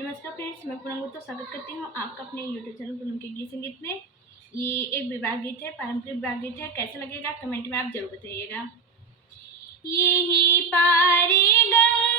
नमस्कार फ्रेंड्स, मैं पूनम गुप्ता स्वागत करती हूँ आपका अपने यूट्यूब चैनल पूनम के गीत संगीत में। ये एक विवाह गीत है, पारंपरिक विवाह गीत है। कैसा लगेगा कमेंट में आप जरूर बताइएगा। यही पारी गंगा